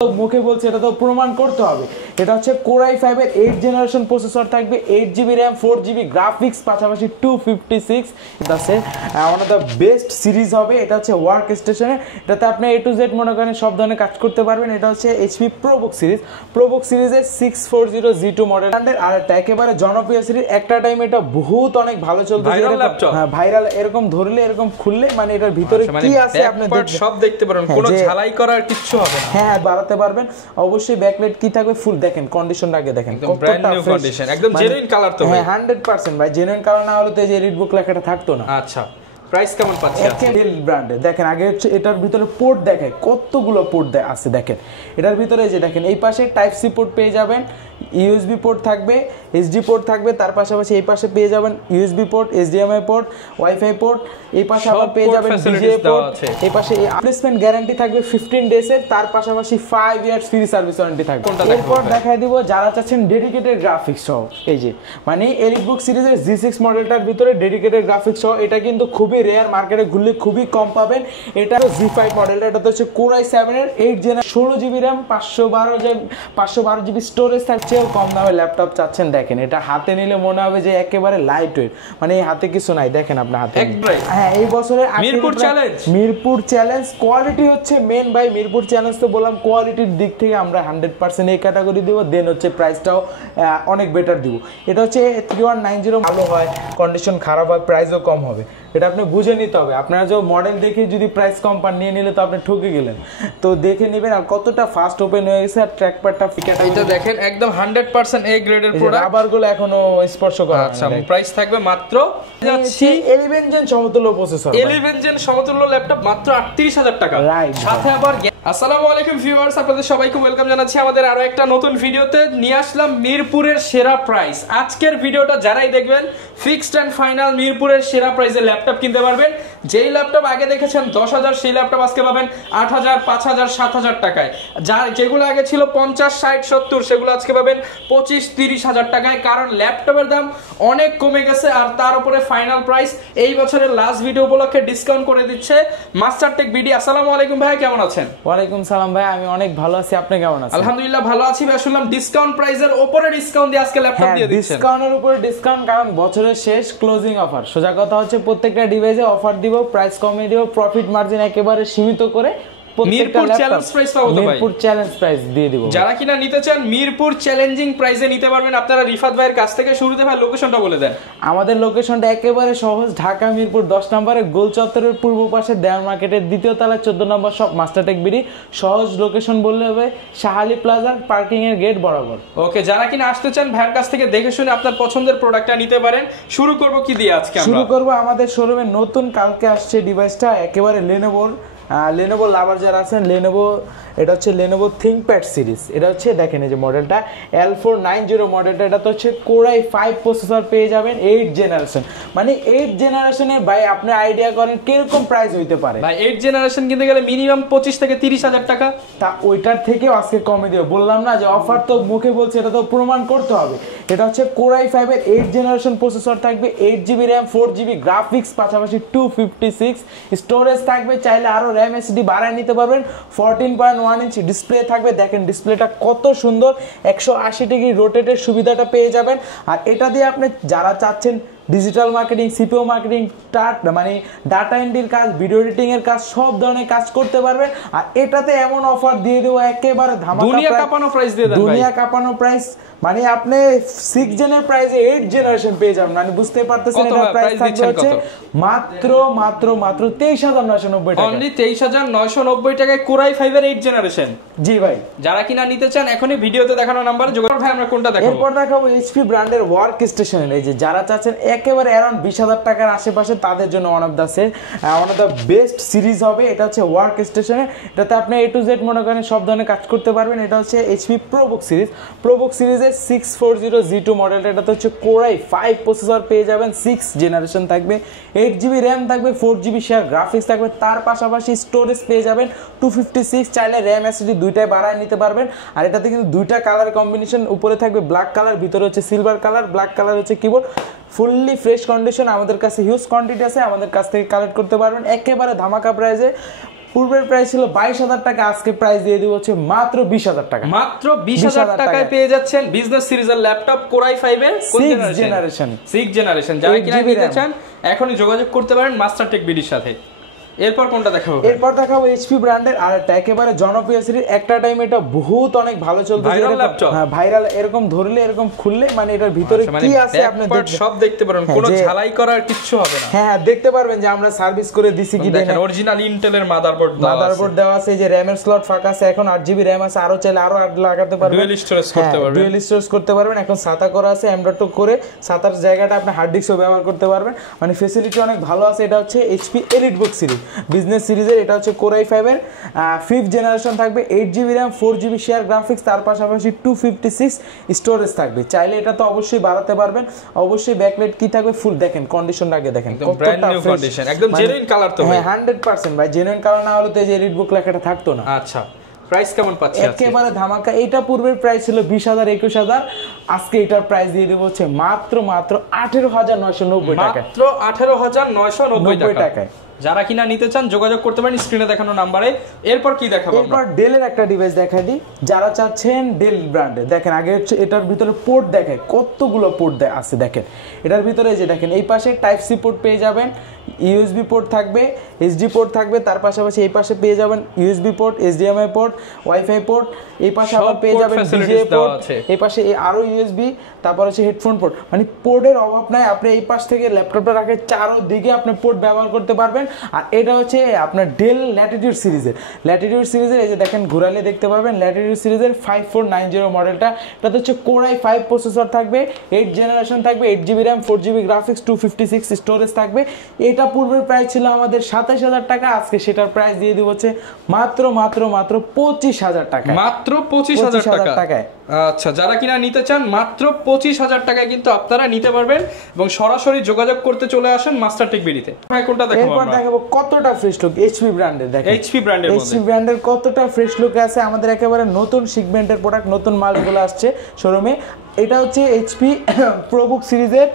মুখে বলছে, এটা তো প্রমাণ করতে হবে। এটা হচ্ছে Core i5 এর 8 জেনারেশন প্রসেসর থাকবে, 8GB RAM, 4GB গ্রাফিক্স, পাশাপাশি 256 আছে। One of the best series হবে। এটা হচ্ছে ওয়ার্ক স্টেশনে, এটাতে আপনি A to Z মনে করেন সব ধরনের কাজ করতে পারবেন। এটা হচ্ছে HP ProBook সিরিজ, ProBook সিরিজের 640G2 মডেল। আর এটা একেবারে জনপ্রিয় সিরিজ, একটা টাইম এটা বহুত অনেক ভালো চলতো, ভাইরাল। এরকম ধরলে এরকম খুললে মানে এটার ভিতরে কি আছে আপনি সব দেখতে পারবেন, কোনো ঝালাই করার কিছু হবে না। হ্যাঁ, বাড়াতে পারবেন অবশ্যই। ব্যাকলাইট কি থাকবে ফুল, দেখেন কন্ডিশনটা আগে দেখেন, একদম ব্র্যান্ড নিউ কন্ডিশন, একদম জেনুইন কালার তো ভাই। 100% ভাই, জেনুইন কালার না হলে তো এই যে এডিটবুক লেখাটা থাকতো না। আচ্ছা, প্রাইস কেমন পাচ্ছেন? একেল ব্র্যান্ডে দেখেন, আগে হচ্ছে এটার ভিতরে পোর্ট দেখেন কতগুলো পোর্ট আছে। দেখেন এটার ভিতরে যে দেখেন এই পাশে টাইপ সি পোর্ট পেয়ে যাবেন, ইউএসবি পোর্ট থাকবে, এইচডি পোর্ট থাকবে, তার পাশাপাশি এই পাশে পেয়ে যাবেন USB port, HDMI port, wifi port, এই পাশে আবার পেয়ে যাবেন ডিজিএ পোর্ট। এই পাশে রিপ্লেসমেন্ট গ্যারান্টি থাকবে 15 ডেজ এর, তার পাশাপাশি 5 ইয়ার্স ফ্রি সার্ভিস ওয়ারেন্টি থাকবে। এরপর দেখাই দিব যারা চাচ্ছেন ডেডিকেটেড গ্রাফিক্স সহ, এই যে মানে এলিটবুক সিরিজের G6 মডেলটার ভিতরে ডেডিকেটেড গ্রাফিক্স সহ, এটা কিন্তু খুবই রেয়ার, মার্কেটে ঘুরলে খুবই কম পাবেন। এটা G5 মডেলটা, এটা হচ্ছে Core i7 এর 8 generation, 16GB RAM, 512GB storage থাকছে। কম দামে ল্যাপটপ চাচ্ছেন, দেখেন এটা হাতে নিলে মনে হবে যে একেবারে লাইট ওয়েট, মানে এই হাতে কিছু নাই। দেখেন আপনার হাতে, হ্যাঁ এই বছরের মিরপুর চ্যালেঞ্জ কোয়ালিটি হচ্ছে মেন ভাই। মিরপুর চ্যালেঞ্জ তো বললাম, কোয়ালিটির দিক থেকে আমরা 100% এই ক্যাটাগরি দিব। দেন হচ্ছে প্রাইসটাও অনেক বেটার দিব। এটা হচ্ছে 3190, ভালো হয়, কন্ডিশন খারাপ হয়, প্রাইসও কম হবে। এটা আপনি বুঝে নিতে হবে। আপনারা যে মডেল দেখে যদি প্রাইস কম পান, নিয়ে নিলে তো আপনি ঠকে গেলেন। তো দেখে নেবেন আর কতটা ফাস্ট ওপেন হয়ে গেছে, আর ট্র্যাকপ্যাডটা এটা দেখেন একদম 100% এ গ্রেডের প্রোডাক্ট, রাবারগুলো এখনো স্পর্শ করা। আচ্ছা, প্রাইস থাকবে মাত্র 11 জেন সমতুল্য প্রসেসর, 11 জেন সমতুল্য ল্যাপটপ মাত্র 38000 টাকা। সাথে আবার আসসালামু আলাইকুম ভিউয়ার্স, আপনাদের সবাইকে ওয়েলকাম জানাচ্ছি আমাদের আরো একটা নতুন ভিডিওতে। নিয়ে আসলাম মিরপুরের সেরা প্রাইস। আজকের ভিডিওটা যারাই দেখবেন ফিক্সড এন্ড ফাইনাল মিরপুরের সেরা প্রাইসে ল্যাপটপ কিনতে পারবেন। যেই ল্যাপটপ আগে দেখেছেন 10,000, সেই ল্যাপটপ আজকে পাবেন 8,000, 5,000, 7,000 টাকায়। যেগুলো আগে ছিল 50, 60, 70, সেগুলো আজকে পাবেন 25, 30,000 টাকায়। কারণ ল্যাপটপের দাম অনেক কমে গেছে, আর তার উপরে ফাইনাল প্রাইস এই বছরের লাস্ট ভিডিও উপলক্ষে ডিসকাউন্ট করে দিচ্ছে মাস্টার টেক বিডি। আসসালামু আলাইকুম ভাই, কেমন আছেন? ওয়ালাইকুম সালাম ভাই, আমি অনেক ভালো আছি, আপনি কেমন আছেন? আলহামদুলিল্লাহ ভালো আছি ভাই। শুনলাম ডিসকাউন্ট প্রাইসের উপরে ডিসকাউন্ট দিয়ে আজকে ল্যাপটপ দিয়ে দিচ্ছেন। ডিসকাউন্টের উপরে ডিসকাউন্ট, কারণ বছরের শেষ ক্লোজিং অফার। সোজা কথা হচ্ছে প্রত্যেকটা ডিভাইসে অফার দিব, প্রাইস কমিয়ে দিব, প্রফিট মার্জিন একেবারে সীমিত করে মিরপুর চ্যালেঞ্জ প্রাইস পাবো তো ভাই, মিরপুর চ্যালেঞ্জ প্রাইস দিয়ে দিব। যারা কিনা নিতে চান মিরপুর চ্যালেঞ্জিং প্রাইসে নিতে পারবেন আপনারা রিফাত ভাইয়ের কাছ থেকে। শুরুতে ভাই লোকেশনটা বলে দেন। আমাদের লোকেশনটা একেবারে সহজ, ঢাকা মিরপুর 10 নম্বরে গোল চত্বরের পূর্ব পাশে দেওয়ান মার্কেটের দ্বিতীয় তলায় 14 নম্বর শপ, মাস্টার টেক বিডি। সহজ লোকেশন বললে হবে শাহালি প্লাজার পার্কিং এর গেট বরাবর। ওকে, যারা কিনা আসতে চান ভাইয়ের কাছ থেকে দেখে শুনে আপনার পছন্দের প্রোডাক্টটা নিতে পারেন। শুরু করব কি দিয়ে আজকে? শুরু করব আমাদের শোরুমে নতুন কালকে আসছে ডিভাইসটা, একেবারে লেনোভো লাভার যারা আছেন, এটা হচ্ছে লেনোভো থিংকপ্যাড সিরিজ। এটা হচ্ছে দেখেন এই যে মডেলটা L490 মডেলটা, এটা তো হচ্ছে Core i5 প্রসেসর পেয়ে যাবেন 8 জেনারেশন। মানে 8 জেনারেশনের ভাই আপনি আইডিয়া করেন কিরকম প্রাইস হইতে পারে ভাই। 8 জেনারেশন কিনতে গেলে মিনিমাম 25 থেকে 30,000 টাকা। তা ওইটার থেকেও আজকে কমে দিও, বললাম না যে অফার তো মুখে বলছে, এটা তো প্রমাণ করতে হবে। এটা হচ্ছে Core i5 এর 8 জেনারেশন প্রসেসর থাকবে, 8GB RAM, 4GB গ্রাফিক্স, পাশাপাশি 256 স্টোরেজ থাকবে। চাইলে আরো RAM SSD বাড়ায় নিতে পারবেন। 14.1 ইঞ্চি ডিসপ্লে থাকবে, দেখেন ডিসপ্লেটা কত সুন্দর, 180 ডিগ্রি রোটেটের সুবিধাটা পেয়ে যাবেন। আর এটা দিয়ে আপনি যারা চাচ্ছেন ডিজিটাল মার্কেটিং, সিপিও মার্কেটিং, মানে ডাটা এন্ট্রির কাজ, ভিডিও এডিটিং এর কাজ, সব ধরনের কাজ করতে পারবেন। আর এটাতে এমন অফার দিয়ে দেবো একেবারে ধামাকা, দুনিয়া কাঁপানো প্রাইস দিয়ে দেন, দুনিয়া কাঁপানো প্রাইস। মানে আপনি 6 জেনের প্রাইসে 8 জেনারেশন পেয়ে যাবেন। মানে বুঝতে পারতেছেন এটা প্রাইস থাকবে হচ্ছে মাত্র 23,990 টাকা। অনলি 23,990 টাকায় Core i5 এর 8 জেনারেশন। জি ভাই, যারা কিনা নিতে চান এখনই ভিডিওতে দেখানো নাম্বার যোগাযোগ। ভাই আমরা কোনটা দেখাবো? এরপর দেখাবো HP ব্র্যান্ডের ওয়ার্ক স্টেশন। এই যে যারা চাচ্ছেন একেবারে অ্যারাউন্ড 20,000 টাকার আশেপাশে, তাদের জন্য one of the best series হবে। এটা হচ্ছে ওয়ার্ক স্টেশনে, এটাতে আপনি A to Z মনে করেন সব ধরনের কাজ করতে পারবেন। এটা হচ্ছে HP ProBook সিরিজ, ProBook সিরিজের 640G2 মডেলটা, এটা হচ্ছে Core i5 প্রসেসর পেয়ে যাবেন, 6 জেনারেশন থাকবে, 8GB RAM থাকবে, 4GB শেয়ার গ্রাফিক্স থাকবে, তার পাশাপাশি স্টোরেজ পেয়ে যাবেন 256। চাইলে RAM SSD দুইটাই বাড়ায় নিতে পারবেন। আর এটাতে কিন্তু দুইটা কালার কম্বিনেশন, উপরে থাকবে ব্ল্যাক কালার, ভিতরে হচ্ছে সিলভার কালার। ব্ল্যাক কালার হচ্ছে কিবোর্ড, ফুললি ফ্রেশ কন্ডিশন, আমাদের কাছে হিউজ কোয়ান্টিটি আছে, আমাদের কাছ থেকে কালেক্ট করতে পারবেন একেবারে ধামাকা প্রাইসে। পূর্বের প্রাইস ছিল 22,000 টাকা, আজকে প্রাইস দিয়ে দিব হচ্ছে মাত্র 20,000 টাকা। মাত্র 20,000 টাকায় পেয়ে যাচ্ছেন বিজনেস সিরিজের ল্যাপটপ কোরাই 5 এর কোন জেনারেশন? 6 জেনারেশন। যারা কিনা নিতে চান এখনই যোগাযোগ করতে পারেন মাস্টার টেক বিডির সাথে। এরপর কোনটা দেখাবো? এরপর দেখাবো এইচপি ব্র্যান্ডের আর একটা একেবারে জনপ্রিয় সিরিজ, একটা টাইম এটা বহুত অনেক ভালো চলতো, হ্যাঁ ভাইরাল, এরকম ধরলে এরকম খুললে মানে এটার ভিতরে কি আছে আপনি সব দেখতে পারবেন, কোনো ঝালাই করার কিছু হবে না। হ্যাঁ দেখতে পারবেন যে আমরা সার্ভিস করে দিছি কি, দেখেন অরিজিনাল ইন্টেলের মাদারবোর্ড দেওয়া আছে, যে র‍্যামের স্লট ফাঁকা আছে, এখন 8GB র‍্যাম আছে, আরো চাইলে আরো 8 লাগাতে পারবেন, ডুয়াল স্টোরেজ করতে পারবেন, ডুয়াল স্টোরেজ করতে পারবেন। এখন SATA করা আছে, M.2 করে SATA এর জায়গাটা আপনি হার্ড ডিস্কও ব্যবহার করতে পারবেন, মানে ফ্যাসিলিটি অনেক ভালো আছে। এটা হচ্ছে HP EliteBook series, business series. এটা হচ্ছে কোরাই 5 এর 5th জেনারেশন থাকবে, 8GB RAM, 4GB share graphics, তার পাশাপাশি 256 স্টোরেজ থাকবে। চাইলে এটা তো অবশ্যই বাড়াতে পারবেন। অবশ্যই ব্যাকলাইট কি থাকবে ফুল, দেখেন কন্ডিশনটা আগে দেখেন, ব্র্যান্ড নিউ কন্ডিশন, একদম জেনুইন কালার তো ভাই। 100% ভাই জেনুইন কালার না হলে তো এই যে এলিটবুক লেখাটা থাকতো না। আচ্ছা প্রাইস কেমন পাচ্ছি আজকে? একেবারে ধামাকা। এটা পূর্বের প্রাইস ছিল 20,000 21,000, আজকে এটার প্রাইস দিয়ে দেব হচ্ছে মাত্র 18,990 টাকা, মাত্র 18,990 টাকায়। যারা কিনা নিতে চান যোগাযোগ করতে পারেন স্ক্রিনে দেখানো নম্বরে। এরপর কি দেখাবো? এরপর ডেলের একটা ডিভাইস দেখাই দিই, যারা চাচ্ছেন ডেল ব্র্যান্ডে। দেখেন আগে হচ্ছে এটার ভিতরে পোর্ট দেখায়, কতগুলো পোর্ট আছে দেখেন। এটার ভিতরে যে দেখেন এই পাশে টাইপ সি পোর্ট পেয়ে যাবেন, ইউএসবি পোর্ট থাকবে, এইচডি পোর্ট থাকবে, তার পাশাপাশি এই পাশে পেয়ে যাবেন USB port, HDMI port, wifi port, এই পাশে আবার পেয়ে যাবেন ডিজিএ পোর্ট, এই পাশে আরো ইউএসবি, তারপর হচ্ছে হেডফোন পোর্ট, মানে পোর্টের অভাব নাই। আপনি এই পাশ থেকে ল্যাপটপটা রাখে চারদিকে আপনি পোর্ট ব্যবহার করতে পারবেন। আর এটা হচ্ছে আপনার ডেল ল্যাটিটিউড সিরিজের, এই যে দেখেন ঘুরালে দেখতে পারবেন ল্যাটিটিউড সিরিজের 5490 মডেলটা। এটাতে হচ্ছে কোরাই 5 প্রসেসর থাকবে, 8 জেনারেশন থাকবে, 8GB RAM, 4GB graphics, 256 storage থাকবে। এটা পূর্বের প্রাইস ছিল আমাদের 27,000 টাকা, আজকে সেটার প্রাইস দিয়ে দিব হচ্ছে মাত্র 25,000 টাকা, মাত্র 25,000 টাকায়। আচ্ছা যারা কিনা নিতে চান মাত্র 25,000 টাকায় কিন্তু আপনারা নিতে পারবেন, এবং সরাসরি যোগাযোগ করতে চলে আসেন মাস্টার টেক বিডিতে। ভাই কোনটা দেখাবো? এরপর দেখাবো কতটা ফ্রেশ লুক এইচপি ব্র্যান্ডের। দেখেন এইচপি ব্র্যান্ডের কতটা ফ্রেশ লুক আছে, আমাদের একেবারে নতুন সেগমেন্টের প্রোডাক্ট, নতুন মালগুলো আসছে শোরুমে। এটা হচ্ছে এইচপি প্রোবুক সিরিজের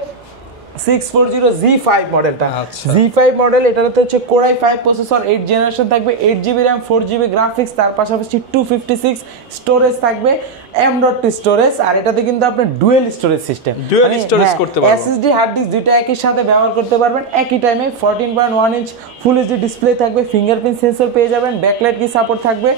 640Z5 মডেলটা, Z5 মডেল। এটাতে হচ্ছে কোরাই 5 প্রসেসর, 8 জেনারেশন থাকবে, 8GB র‍্যাম, 4GB গ্রাফিক্স, তার পাশাপাশি 256 স্টোরেজ থাকবে, M.2 স্টোরেজ। আর এটাতে কিন্তু আপনি dual storage system, dual storage করতে পারবেন, SSD হার্ড ডিস্ক দুইটা একই সাথে ব্যবহার করতে পারবেন একই টাইমে। 14.1 ইঞ্চ ফুল এইচডি ডিসপ্লে থাকবে, ফিঙ্গারপ্রিন্ট সেন্সর পেয়ে যাবেন, ব্যাকলাইট কি সাপোর্ট থাকবে।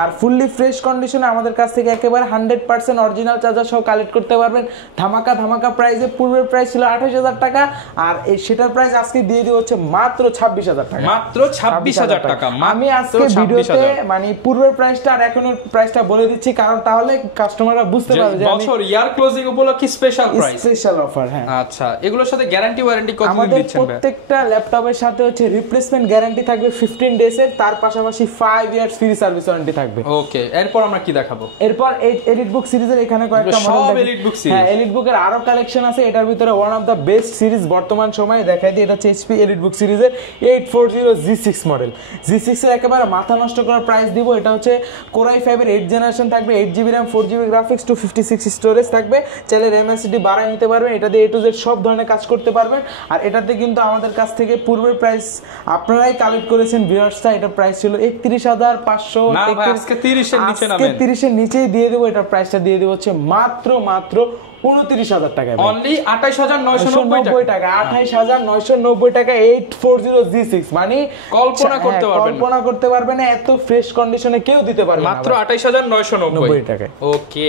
আর ফুললি ফ্রেশ কন্ডিশনে আমাদের কাছ থেকে একেবারে 100% অরিজিনাল চার্জার সহ কালেক্ট করতে পারবেন ধামাকা প্রাইসে। পূর্বের প্রাইস ছিল 28,000 টাকা, আর সেটার প্রাইস আজকে দিয়ে দিব হচ্ছে মাত্র 26,000 টাকা, মাত্র 26,000 টাকা। আমি আজকে ভিডিওতে মানে পূর্বের প্রাইসটা আর এখনের প্রাইসটা বলে দিচ্ছি, কারণ তাহলে কাস্টমাররা বুঝতে পারবে যে বছর ইয়ার ক্লোজিং উপলক্ষে স্পেশাল প্রাইস, স্পেশাল অফার। হ্যাঁ আচ্ছা এগুলোর সাথে গ্যারান্টি ওয়ারেন্টি কত দিন দিচ্ছেন? প্রত্যেকটা ল্যাপটপের সাথে হচ্ছে রিপ্লেসমেন্ট গ্যারান্টি থাকবে 15 ডেজ এর, তার পাশাপাশি 5 ইয়ার্স ফ্রি সার্ভিস ওয়ারেন্টি থাকবে। ওকে এরপর আমরা কি দেখাবো? এরপর এলিটবুক সিরিজের এখানে কয়েকটা মডেল, সব এলিটবুক সিরিজ। হ্যাঁ এলিটবুকের আরো কালেকশন আছে, এটার ভিতরে one of the best series বর্তমান সময়ে দেখাই দিই। এটা হচ্ছে এইচপি এলিটবুক সিরিজের 840Z6 মডেল। Z6 এর একেবারে মাথা নষ্ট করার প্রাইস দিব। এটা হচ্ছে কোরাই 5 এর 8 জেনারেশন থাকবে, 8GB RAM, 4GB graphics, 256 storage থাকবে, চাইলে র‍্যাম এসএসডি বাড়াই নিতে পারবেন। এটা দিয়ে A to Z সব ধরনের কাজ করতে পারবেন। আর এটাতে কিন্তু আমাদের কাছ থেকে পূর্বের প্রাইস আপনারাই কালেক্ট করেছেন ভিউয়ার্সরা, এটা প্রাইস ছিল 31,500। না ভাই আজকে 30 এর নিচে নামেন, 30 এর নিচেই দিয়ে দেব। এটা প্রাইসটা দিয়ে দেব হচ্ছে মাত্র 29,000 টাকায়, অনলি 28,990 টাকা, 28,990 টাকা 840Z6। মানে কল্পনা করতে পারবে না, এত ফ্রেশ কন্ডিশনে কেউ দিতে পারবে না, মাত্র 28,990 টাকায়। ওকে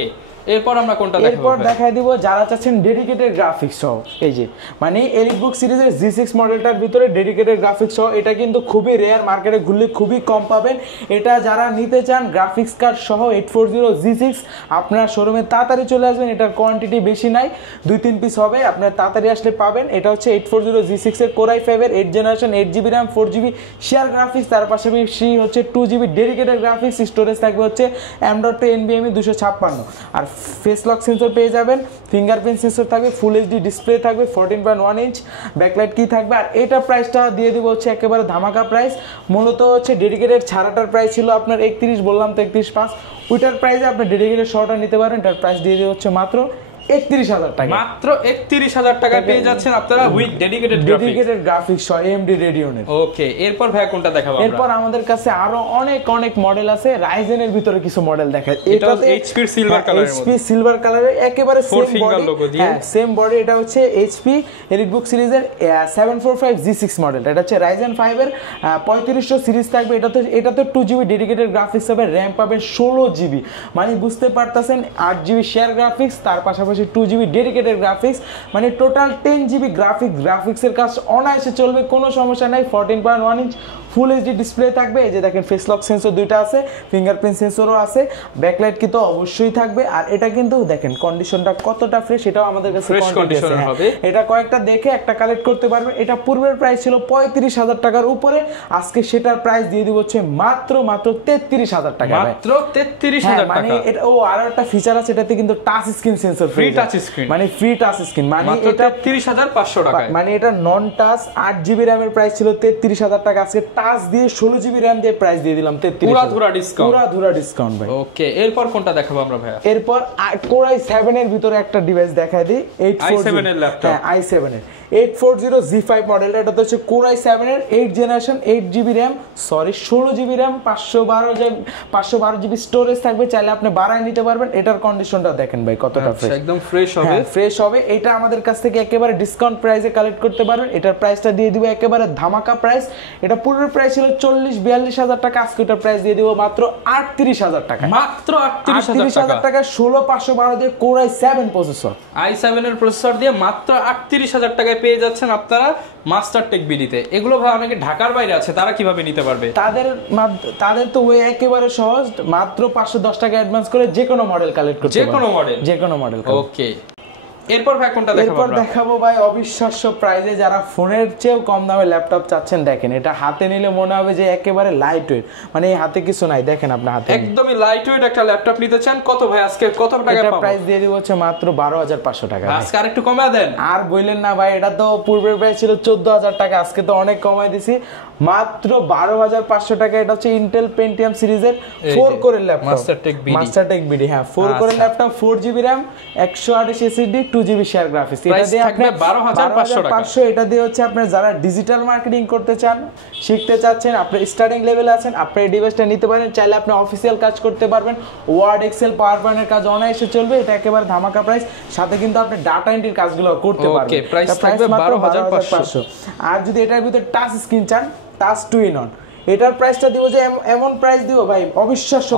এরপর আমরা কোনটা দেখাবো? এরপর দেখাই দিব যারা চাচ্ছেন ডেডিকেটেড গ্রাফিক্স সহ, এই যে মানে এলিটবুক সিরিজের Z6 মডেলটার ভিতরে ডেডিকেটেড গ্রাফিক্স সহ। এটা কিন্তু খুবই রেয়ার, মার্কেটে ঘুরলে খুবই কম পাবেন। এটা যারা নিতে চান গ্রাফিক্স কার্ড সহ 840Z6, আপনার শোরুমে তাড়াতাড়ি চলে আসবেন। এটার কোয়ান্টিটি বেশি নাই, 2-3 পিস হবে, আপনার তাড়াতাড়ি আসলে পাবেন। এটা হচ্ছে 840Z6 এর কোরাই 5 এর 8 generation, 8GB RAM, 4GB share graphics, তার পাশাপাশি হচ্ছে 2GB ডেডিকেটেড গ্রাফিক্স, স্টোরেজ থাকবে হচ্ছে M.2 NVMe 256। আর ফেস লক সেন্সর পেয়ে যাবেন, ফিঙ্গারপ্রিন্ট সেন্সর থাকবে, ফুল এইচডি ডিসপ্লে থাকবে, 14.1 ইঞ্চ ব্যাকলাইট কি থাকবে। আর এটা প্রাইসটা দিয়ে দিব হচ্ছে একেবারে ধামাকা প্রাইস। মূলত হচ্ছে ডেডিকেটেড ছাড়াটার প্রাইস ছিল আপনার 31, বললাম তো 31,500, ওইটার প্রাইসে আপনি ডেডিকেটেড শটা নিতে পারেন। এটার প্রাইস দিয়ে দিব হচ্ছে মাত্র 31,000 টাকা, মাত্র 31,000 টাকা পেয়ে যাচ্ছেন আপনারা উইথ ডেডিকেটেড গ্রাফিক্স সহ AMD Radeon-এর। ওকে, এরপর ভাই কোনটা দেখাবো আমরা? এরপর আমাদের কাছে আরো অনেক মডেল আছে। Ryzen এর ভিতরে কিছু মডেল দেখায়। এটা HP সিলভার কালারের মধ্যে, HP সিলভার কালারের একেবারে সেম ফিঙ্গার লোগো দিয়ে, হ্যাঁ সেম বডি। এটা হচ্ছে HP EliteBook সিরিজের 745 G6 মডেল। এটা হচ্ছে Ryzen 5 এর 3500 সিরিজ থাকবে। এটাতে 2GB ডেডিকেটেড গ্রাফিক্স হবে, RAM পাবেন 16GB। মানে বুঝতে পারতেছেন 8GB শেয়ার গ্রাফিক্স, তার পাশাপাশি 2GB ডেডিকেটেড গ্রাফিক্স, মানে টোটাল 10GB গ্রাফিক্সের কাজ অনায়াসে চলবে, কোনো সমস্যা নাই। 14.1 ইঞ্চ ফুল এইচডি ডিসপ্লে থাকবে। এই যে দেখেন ফেস লক সেন্সর দুইটা আছে, ফিঙ্গারপ্রিন্ট সেন্সরও আছে, ব্যাকলাইট কিন্তু অবশ্যই থাকবে। আর এটা কিন্তু দেখেন কন্ডিশনটা কতটা ফ্রেশ, এটাও আমাদের কাছে ফ্রেশ কন্ডিশন হবে। এটা কয়েকটা দেখে একটা কালেক্ট করতে পারবেন। এটা পূর্বের প্রাইস ছিল 35,000 টাকার উপরে, আজকে সেটার প্রাইস দিয়ে দিব হচ্ছে মাত্র 33,000 টাকা। মাত্র 33,000 টাকা। মানে এটা আরো একটা ফিচার আছে, এটাতে কিন্তু touch screen sensor, free touch screen, মানে ফ্রি টাচ স্ক্রিন। মানে এটা 33,500 টাকা। মানে এটা নন টাচ 8GB RAM এর প্রাইস ছিল 33,000 টাকা, আজকে টাচ দিয়ে 16GB RAM দিয়ে প্রাইস দিয়ে দিলাম 33,000। পুরা ডিসকাউন্ট ভাই। ওকে, এরপর কোনটা দেখাবো আমরা ভাইয়া? এরপর Core i7 এর ভিতরে একটা ডিভাইস দেখাই দিই, i7 এর ল্যাপটপ। হ্যাঁ i7 এর 840 Z5 মডেল। এটা হচ্ছে Core i7 এর 8 generation, 8GB RAM, 16GB RAM, 512GB storage থাকবে। চাইলে আপনি বাড়ায় নিতে পারবেন। এটার কন্ডিশনটা দেখেন ভাই কতটা ফ্রেশ, একদম ফ্রেশ হবে, ফ্রেশ হবে। এটা আমাদের কাছ থেকে একেবারে ডিসকাউন্ট প্রাইসে কালেক্ট করতে পারবেন। এটার প্রাইসটা দিয়ে দিব একেবারে ধামাকা প্রাইস। এটা পূর্বের প্রাইস ছিল 40-42,000 টাকা, আজকে এটার প্রাইস দিয়ে দিব মাত্র 38,000 টাকা। মাত্র 38,000 টাকা 16512 দিয়ে Core i7 প্রসেসর, i7 এর প্রসেসর দিয়ে মাত্র 38,000 টাকায় পেয়ে যাচ্ছেন আপনারা মাস্টার টেক বিডিতে। এগুলো ভাই অনেকে ঢাকার বাইরে আছে, তারা কিভাবে নিতে পারবে? তাদের তো ওই একেবারে সহজ, মাত্র 510 টাকা অ্যাডভান্স করে যে কোনো মডেল কালেক্ট করতে পারবেন, যে কোনো মডেল। ওকে, এরপর ভাই কোনটা দেখাবো? এরপর দেখাবো ভাই অবিশ্বাস্য প্রাইসে যারা ফোনের চেয়েও কম দামে ল্যাপটপ চাচ্ছেন। দেখেন এটা হাতে নিলে মনে হবে যে একেবারে লাইট ওয়েট, মানে এই হাতে কিছু নাই। দেখেন আপনার হাতে একদমই লাইট ওয়েট একটা ল্যাপটপ নিতে চান, কত ভাই আজকে কত টাকা পাবো? প্রাইস দিয়ে দিব হচ্ছে মাত্র 12,500 টাকা। আজকে আরেকটু কমায় দেন। আর বললেন না ভাই, এটা তো পূর্বের প্রাইস ছিল 14,000 টাকা, আজকে তো অনেক কমাই দিছি, মাত্র 12,500 টাকা। এটা হচ্ছে ইন্টেল পেন্টিয়াম সিরিজের 4 কোরের ল্যাপটপ, মাস্টার টেক বিডি। হ্যাঁ 4 কোরের laptop, 4GB RAM, 128 SSD, 2GB share graphics. এটা দিয়ে আপনি 12,500। এটা দিয়ে হচ্ছে আপনি যারা ডিজিটাল মার্কেটিং করতে চান, শিখতে চাচ্ছেন, আপনি স্টার্টিং লেভেলে আছেন, আপনি এই ডিভাইসটা নিতে পারেন। চাইলে আপনি অফিসিয়াল কাজ করতে পারবেন, ওয়ার্ড, এক্সেল, পাওয়ার পয়েন্টের কাজ অনায়াসে চলবে। এটা একেবারে ধামাকা প্রাইস, সাথে কিন্তু আপনি ডাটা এন্ট্রির কাজগুলো করতে পারবেন। ওকে, প্রাইস থাকবে 12,500। আর যদি এটার ভিতরে টাচ স্ক্রিন চান, টাচ টু ইন অন, এটার প্রাইসটা দিব যে এমন প্রাইস দিব ভাই, অবিশ্বাস্য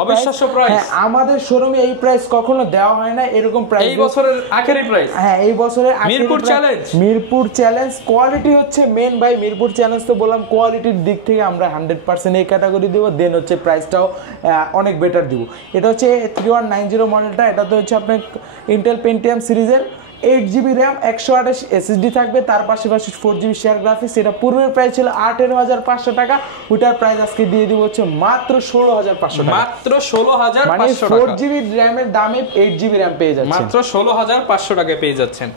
প্রাইস। হ্যাঁ আমাদের শোরুমে এই প্রাইস কখনো দেওয়া হয় না, এরকম প্রাইস এই বছরের আখেরি প্রাইস। হ্যাঁ এই বছরের মিরপুর চ্যালেঞ্জ। কোয়ালিটি হচ্ছে মেন ভাই, মিরপুর চ্যালেঞ্জ তো বললাম, কোয়ালিটির দিক থেকে আমরা 100% এই ক্যাটাগরি দিব। দেন হচ্ছে প্রাইসটাও অনেক বেটার দিব। এটা হচ্ছে 3190 মডেলটা। এটা তো হচ্ছে আপনার ইন্টেল পেন্টিয়াম সিরিজের 8GB RAM, 128 SSD থাকবে, তার পাশাপাশি 4GB শেয়ার গ্রাফিক্স। এটা পূর্বের প্রাইস ছিল 18,500 টাকা, ওইটার প্রাইস আজকে দিয়ে দিব হচ্ছে মাত্র 16,500 টাকা। মাত্র 16,500 টাকা। 4GB RAM এর দামে 8GB RAM পেয়ে যাচ্ছেন, মাত্র 16,500 টাকায় পেয়ে যাচ্ছেন।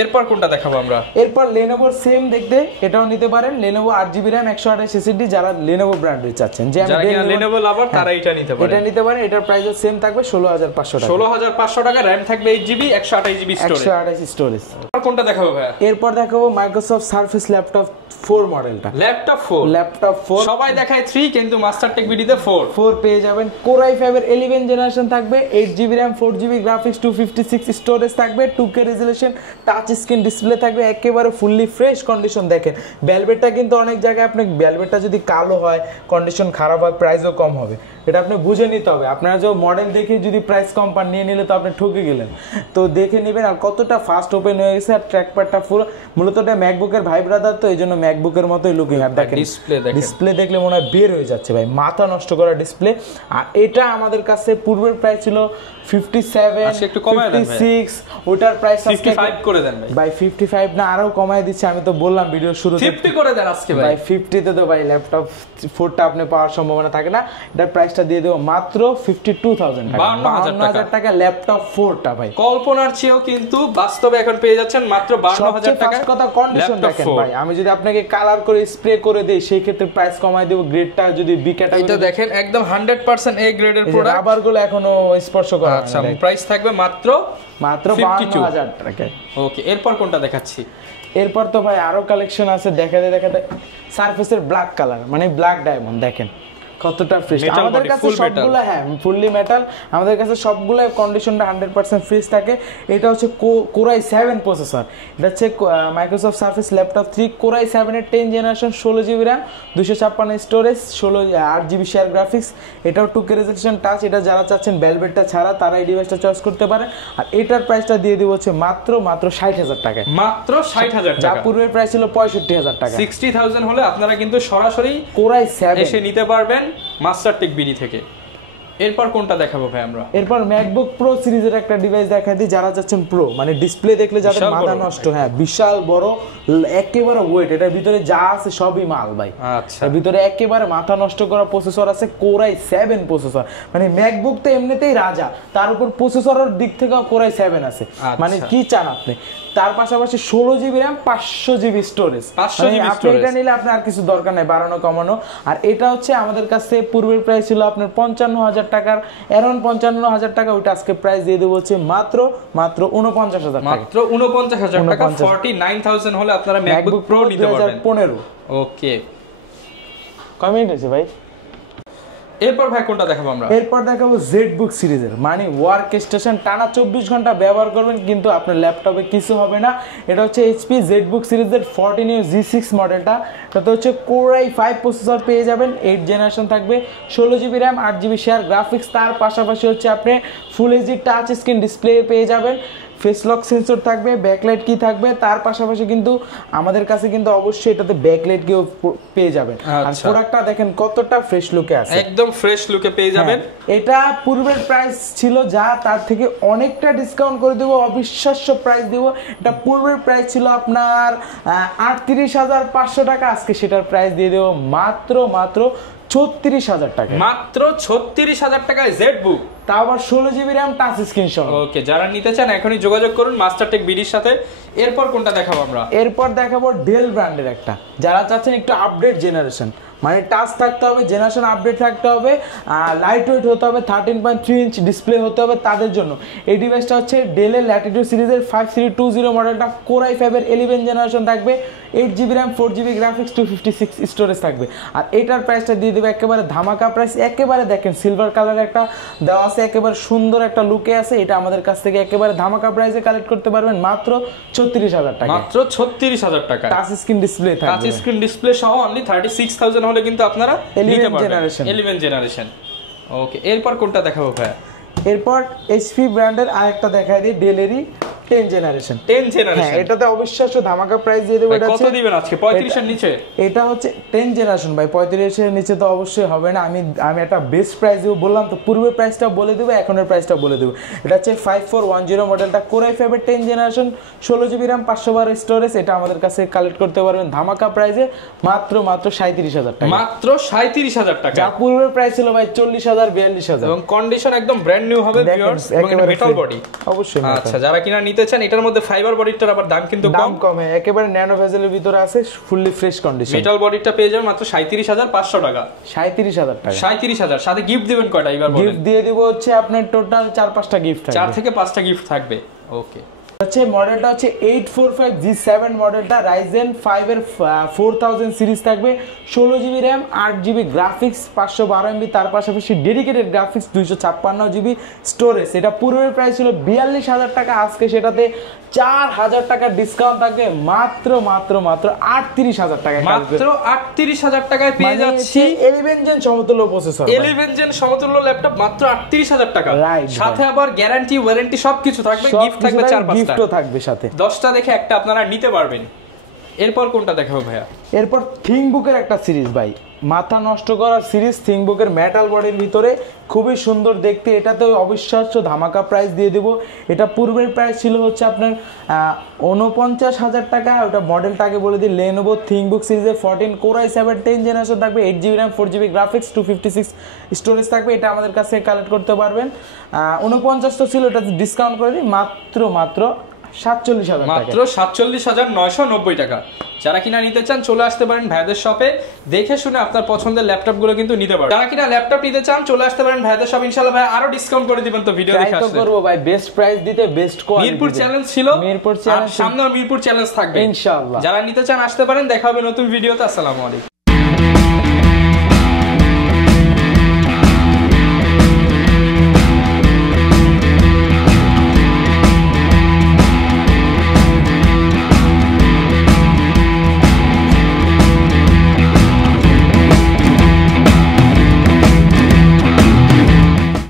এরপর কোনটা দেখাবো আমরা? এরপর Lenovo সেম দেখতে এটাও নিতে পারেন। Lenovo 8GB RAM, 128 SSD, যারা Lenovo ব্র্যান্ডের চাচ্ছেন, যে আমি Lenovo লাভার, তারা এটা নিতে পারেন। এটা নিতে পারেন। এটার প্রাইস সেম থাকবে 16,500 টাকা। 16,500 টাকা, RAM থাকবে 8GB, 128GB স্টোরেজ। কোনটা দেখাবো ভাই? এরপর দেখাবো Microsoft Surface Laptop 4 মডেলটা। ল্যাপটপ 4 সবাই দেখায় 3, কিন্তু মাস্টার টেক বিডিতে 4 পেয়ে যাবেন। Core i5 এর 11 জেনারেশন থাকবে, 8GB RAM, 4GB graphics, 256 storage থাকবে, 2K resolution, touch screen display থাকবে, একেবারে ফুললি ফ্রেশ কন্ডিশন। দেখেন ভেলভেটটা কিন্তু অনেক জায়গায় আপনি ভেলভেটটা যদি কালো হয়, কন্ডিশন খারাপ হয়, প্রাইসও কম হবে। এটা আপনি বুঝে নিতে হবে। আপনারা যে মডেল দেখে যদি প্রাইস কম পান, নিয়ে নিলে তো আপনি ঠকে গেলেন। তো দেখে নেবেন। আর কতটা ফাস্ট ওপেন হয়ে গেছে, আর ট্র্যাকপ্যাডটা পুরো, মূলত এটা ম্যাকবুকের ভাই ব্রাদার, তো এই জন্য ম্যাকবুকের মতোই লুকিং। আর দেখেন ডিসপ্লে দেখলে মনে হয় বের হয়ে যাচ্ছে ভাই, মাথা নষ্ট করা ডিসপ্লে। আর এটা আমাদের কাছে পূর্বের প্রাইস ছিল 57, একটু কমায় দেন 56, ওটার প্রাইস 55 করে দেন ভাই। 55 না, আরো কমায় দিচ্ছি। আমি তো বললাম ভিডিও শুরুতে 50 করে দেন আজকে ভাই। 50 তে তো ভাই ল্যাপটপ 4টা আপনি পাওয়ার সম্ভাবনা থাকে না। এটার প্রাইসটা প্রাইসটা দিয়ে দেবো মাত্র 52,000 টাকা, 52,000 টাকা ল্যাপটপ 4টা ভাই। কল্পনার চেয়েও কিন্তু বাস্তবে এখন পেয়ে যাচ্ছেন মাত্র 52,000 টাকা। কথা কন্ডিশন দেখেন ভাই, আমি যদি আপনাকে কালার করে স্প্রে করে দেই সেই ক্ষেত্রে প্রাইস কমাই দেব। গ্রেডটা যদি বি ক্যাটাগরি, এটা দেখেন একদম 100% এ গ্রেডের প্রোডাক্ট, রাবারগুলো এখনো স্পর্শ করা হয়নি। আচ্ছা, প্রাইস থাকবে মাত্র 52,000 টাকায়। ওকে, এরপর কোনটা দেখাচ্ছি? এরপর তো ভাই আরো কালেকশন আছে, দেখাতে সারফেসের ব্ল্যাক কালার মানে ব্ল্যাক ডায়মন্ড দেখেন কতটা ফ্রেশ। আমাদের কাছে সবগুলো ফুললি মেটাল, আমাদের কাছে সবগুলো কন্ডিশনটা 100% ফ্রেশ থাকে। এটা হচ্ছে কোরাই 7 প্রসেসর, এটা হচ্ছে মাইক্রোসফট সারফেস ল্যাপটপ 3 কোরাই 7 এর 10 generation, 16GB RAM, 256 storage, 8GB share graphics. এটাও 2K রেজোলিউশন টাচ। এটা যারা চাচ্ছেন ভেলভেটটা ছাড়া তারা এই ডিভাইসটা চয়েস করতে পারেন। আর এটার প্রাইসটা দিয়ে দিব হচ্ছে মাত্র 60,000 টাকায়, মাত্র 60,000 টাকা। যা পূর্বের প্রাইস ছিল 65,000 টাকা। 60,000 হলে আপনারা কিন্তু সরাসরি কোরাই 7 এসে নিতে পারবেন মাস্টারটেক বিডি থেকে। এরপর কোনটা দেখাবো ভাই আমরা? এরপর ম্যাকবুক প্রো সিরিজের একটা ডিভাইস দেখাই দিই, যারা চাচ্ছেন প্রো মানে ডিসপ্লে দেখলে যাদের মাথা নষ্ট, হ্যাঁ বিশাল বড় একেবারে ওয়েট, এটার ভিতরে যা আছে সবই মাল ভাই। আচ্ছা, এর ভিতরে একেবারে মাথা নষ্ট করা প্রসেসর আছে, কোরাই 7 প্রসেসর। মানে ম্যাকবুক তো এমনিতেই রাজা, তার উপর প্রসেসরের দিক থেকে কোরাই 7 আছে, মানে কি চান আপনি। তার পাশাপাশি 16GB RAM, 500GB স্টোরেজ। আপনি এটা নিলে আপনার আর কিছু দরকার নাই বাড়ানো কমানো। আর এটা হচ্ছে আমাদের কাছে পূর্বের প্রাইস ছিল আপনার 55,000 টাকার, অ্যারাউন্ড 55,000 টাকা। ওইটা আজকে প্রাইস দিয়ে দেবো হচ্ছে মাত্র 49,000 টাকা, মাত্র 49,000 টাকা। 49,000 হলে আপনারা ম্যাকবুক প্রো নিতে পারবেন 2015। ওকে, কয় মিনিট আছে ভাই? এরপর ভাই কোনটা দেখাবো আমরা? এরপর দেখাবো জেডবুক সিরিজের, মানে ওয়ার্ক স্টেশন টানা 24 ঘন্টা ব্যবহার করবেন কিন্তু আপনার ল্যাপটপে কিছু হবে না। এটা হচ্ছে এইচপি জেডবুক সিরিজের 14U G6 মডেলটা। এটাতে হচ্ছে কোরাই 5 প্রসেসর পেয়ে যাবেন, 8 জেনারেশন থাকবে, 16GB RAM, 8GB share graphics. তার পাশাপাশি হচ্ছে আপনি full HD touch screen display পেয়ে যাবেন, ফেস লক সেন্সর থাকবে, ব্যাকলাইট কি থাকবে। তার পাশাপাশি কিন্তু আমাদের কাছে কিন্তু অবশ্যই এটাতে ব্যাকলাইট কিও পেয়ে যাবেন। আর প্রোডাক্টটা দেখেন কতটা ফ্রেশ লুকে আছে, একদম ফ্রেশ লুকে পেয়ে যাবেন। এটা পূর্বের প্রাইস ছিল যা তার থেকে অনেকটা ডিসকাউন্ট করে দেব, অবিশ্বাস্য প্রাইস দেব। এটা পূর্বের প্রাইস ছিল আপনার 38,500 টাকা, আজকে সেটার প্রাইস দিয়ে দেব মাত্র 36,000 টাকা, মাত্র 36,000 টাকায় জেডবুক, তাও আবার 16GB RAM টাচ স্ক্রিন সহ। ওকে, যারা নিতে চান এখনই যোগাযোগ করুন মাস্টারটেক বিডির সাথে। এরপর কোনটা দেখাবো আমরা? এরপর দেখাবো ডেল ব্র্যান্ডের একটা, যারা চাচ্ছেন একটু আপডেট জেনারেশন, মানে টাচ থাকতে হবে, জেনারেশন আপডেট থাকতে হবে, লাইট ওয়েট হতে হবে, 13.3 ইঞ্চ ডিসপ্লে হতে হবে তাদের জন্য এই ডিভাইসটা হচ্ছে ডেলের ল্যাটিটিউড সিরিজের 5320 মডেলটা। কোরাই 5 এর 11 জেনারেশন থাকবে, 8GB RAM, 4GB graphics, 256 storage থাকবে। আর এটার প্রাইসটা দিয়ে দেবে একেবারে ধামাকা প্রাইস, একেবারে দেখেন সিলভার কালার একটা দেওয়া আছে, একেবারে সুন্দর একটা লুকে আছে। এটা আমাদের কাছ থেকে একেবারে ধামাকা প্রাইসে কালেক্ট করতে পারবেন মাত্র 36,000 টাকা, মাত্র 36,000 টাকা। টাচ স্ক্রিন ডিসপ্লে থাকবে, টাচ স্ক্রিন ডিসপ্লে সহ অনলি 36,000 হলে কিন্তু আপনারা নিতে পারবেন 11 জেনারেশন। ওকে, এরপর কোনটা দেখাবো ভাই? এরপর এইচপি ব্র্যান্ডের আরেকটা দেখাই দিই, ডেলেরই 10 জেনারেশন। হ্যাঁ, এটাতে অবিশ্বাস্য ধামাকা প্রাইস দিয়ে দেব। এটা কত দিবেন আজকে? 35 এর নিচে? এটা হচ্ছে 10 জেনারেশন ভাই, 35 এর নিচে তো অবশ্যই হবে না। আমি একটা বেস্ট প্রাইস দেব, বললাম তো পূর্বের প্রাইসটা বলে দেব, এখনের প্রাইসটা বলে দেব। এটা হচ্ছে 5410 মডেলটা, কোরাই 5 এর 10 জেনারেশন, 16GB RAM, 512 স্টোরেজ। এটা আমাদের কাছে কালেক্ট করতে পারবেন ধামাকা প্রাইসে মাত্র 37,000 টাকা, মাত্র 37,000 টাকা। যা পূর্বের প্রাইস ছিল ভাই 40,000 42,000, এবং কন্ডিশন একদম ব্র্যান্ড নিউ হবে ভিউয়ার্স, এবং এটা মেটাল বডি অবশ্যই। আচ্ছা, যারা কিনা নিতে চান, এটার মধ্যে ফাইবার বডিটার আবার দাম কিন্তু কম, একেবারে ন্যানো ভেজেলের ভিতরে আছে, ফুললি ফ্রেশ কন্ডিশন। মেটাল বডিটা পেয়ে যাবেন মাত্র 37,500 টাকা, 37,000 টাকা, 37,000। সাথে গিফট দিবেন কয়টা এবার বলেন? গিফট দিয়ে দিব হচ্ছে আপনার টোটাল 4-5টা গিফট থাকবে, 4 থেকে 5টা গিফট থাকবে। ওকে, হচ্ছে মডেলটা হচ্ছে 845 G7 মডেলটা, Ryzen 5 এর 4000 সিরিজ থাকবে, 16GB RAM, 8GB graphics, 512MB। তার পাশাপাশি ডেডিকেটেড গ্রাফিক্স, 256GB স্টোরেজ। এটা পূর্বের প্রাইস ছিল 42,000 টাকা, আজকে সেটাতে 4,000 টাকা ডিসকাউন্ট থাকবে, মাত্র 38,000 টাকা, মাত্র 38,000 টাকায় পেয়ে যাচ্ছি 11 জেন সমতুল্য প্রসেসর, 11 জেন সমতুল্য ল্যাপটপ মাত্র 38,000 টাকা। সাথে আবার গ্যারান্টি ওয়ারেন্টি সবকিছু থাকবে, গিফট থাকবে 4-5টা, গিফটও থাকবে সাথে, 10টা দেখে একটা আপনারা নিতে পারবেন। এরপর কোনটা দেখাবো ভাইয়া? এরপর থিংবুকের একটা সিরিজ ভাই, মাথা নষ্ট করার সিরিজ থিংকবুকের মেটাল বডির ভিতরে, খুবই সুন্দর দেখতে। এটাতে অবিশ্বাস্য ধামাকা প্রাইস দিয়ে দেবো। এটা পূর্বের প্রাইস ছিল হচ্ছে আপনার 49,000 টাকা। ওটা মডেলটাকে বলে দিই লেনোভো থিংকবুক সিরিজের 14 কোর i7 10 জেনারেশন থাকবে, 8GB RAM 4GB graphics 256 storage থাকবে। এটা আমাদের কাছে কালেক্ট করতে পারবেন। 49 তো ছিল, এটা ডিসকাউন্ট করে দিই মাত্র 47,000 টাকা, মাত্র 47,990 টাকা। যারা কিনা নিতে চান চলে আসতে পারেন ভাইদের শপে, দেখে শুনে আপনার পছন্দের ল্যাপটপগুলো কিন্তু নিতে পারেন। যারা কিনা ল্যাপটপ নিতে চান চলে আসতে পারেন ভাইদের শপ, ইনশাআল্লাহ ভাই আরো ডিসকাউন্ট করে দিবেন। তো ভিডিও দেখে আসলে করব ভাই, বেস্ট প্রাইস দিতে, বেস্ট কোয়ালিটি। মিরপুর চ্যালেঞ্জ ছিল, মিরপুর চ্যালেঞ্জ, সামনে মিরপুর চ্যালেঞ্জ থাকবে ইনশাআল্লাহ। যারা নিতে চান আসতে পারেন। দেখা হবে নতুন ভিডিওতে। আসসালামু আলাইকুম।